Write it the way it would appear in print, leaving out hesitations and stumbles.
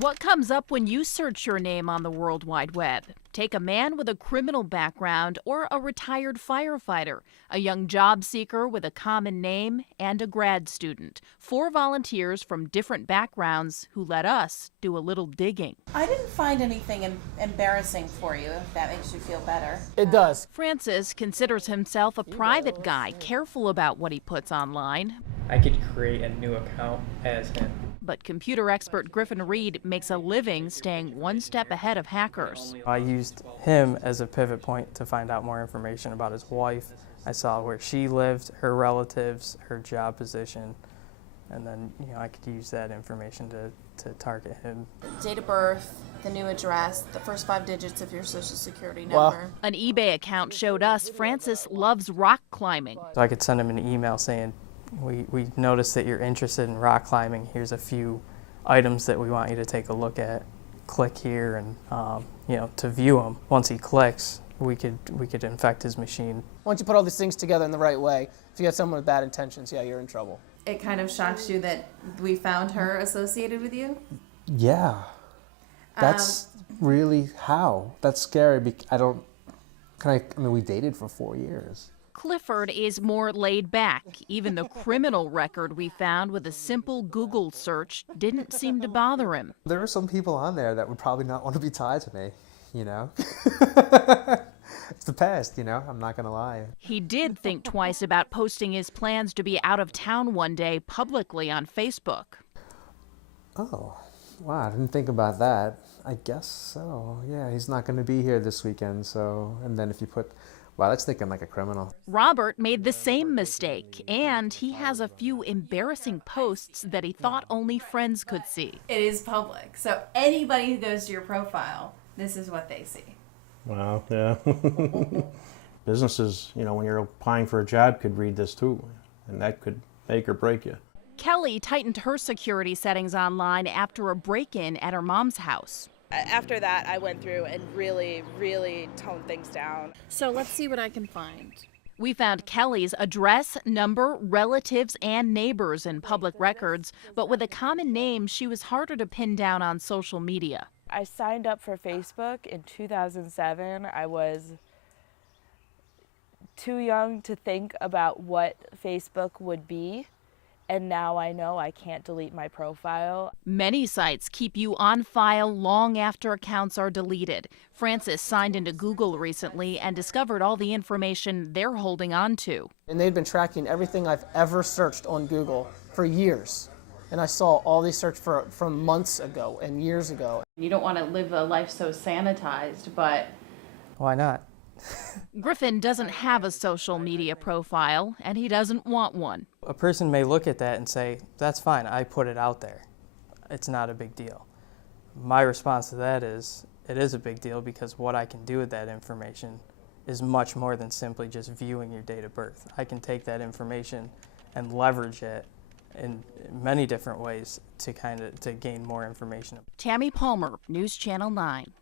What comes up when you search your name on the World Wide Web? Take a man with a criminal background or a retired firefighter, a young job seeker with a common name, and a grad student. 4 volunteers from different backgrounds who let us do a little digging. I didn't find anything embarrassing for you, if that makes you feel better. It does. Francis considers himself a private guy, careful about what he puts online. I could create a new account as him. But computer expert Griffin Reed makes a living staying one step ahead of hackers. I used him as a pivot point to find out more information about his wife. I saw where she lived, her relatives, her job position, and then I could use that information to target him. Date of birth, the new address, the first 5 digits of your social security number. Wow. An eBay account showed us Francis loves rock climbing. So I could send him an email saying, we noticed that you're interested in rock climbing. Here's a few items that we want you to take a look at. Click here and to view them. Once he clicks, we could infect his machine. Once you put all these things together in the right way, if you got someone with bad intentions, yeah, you're in trouble. It kind of shocks you that we found her associated with you? Yeah. That's really how. That's scary. We dated for 4 years. Clifford is more laid back. Even the criminal record we found with a simple Google search didn't seem to bother him. There are some people on there that would probably not want to be tied to me, It's the past, I'm not going to lie. He did think twice about posting his plans to be out of town one day publicly on Facebook. Oh, wow, I didn't think about that. I guess so. Yeah, he's not going to be here this weekend, so, and then if you put... Wow, that's thinking like a criminal. Robert made the same mistake, and he has a few embarrassing posts that he thought only friends could see. It is public, so anybody who goes to your profile, this is what they see. Wow, yeah. Businesses, when you're applying for a job, could read this too, and that could make or break you. Kelly tightened her security settings online after a break-in at her mom's house. After that, I went through and really, really toned things down. So let's see what I can find. We found Kelly's address, number, relatives, and neighbors in public records, but with a common name, she was harder to pin down on social media. I signed up for Facebook in 2007. I was too young to think about what Facebook would be. And now I know I can't delete my profile. Many sites keep you on file long after accounts are deleted. Francis signed into Google recently and discovered all the information they're holding on to. And they'd been tracking everything I've ever searched on Google for years. And I saw all these search from months ago and years ago. You don't want to live a life so sanitized, but... Why not? Griffin doesn't have a social media profile, and he doesn't want one. A person may look at that and say, that's fine, I put it out there. It's not a big deal. My response to that is, it is a big deal because what I can do with that information is much more than simply just viewing your date of birth. I can take that information and leverage it in many different ways to gain more information. Tammy Palmer, News Channel 9.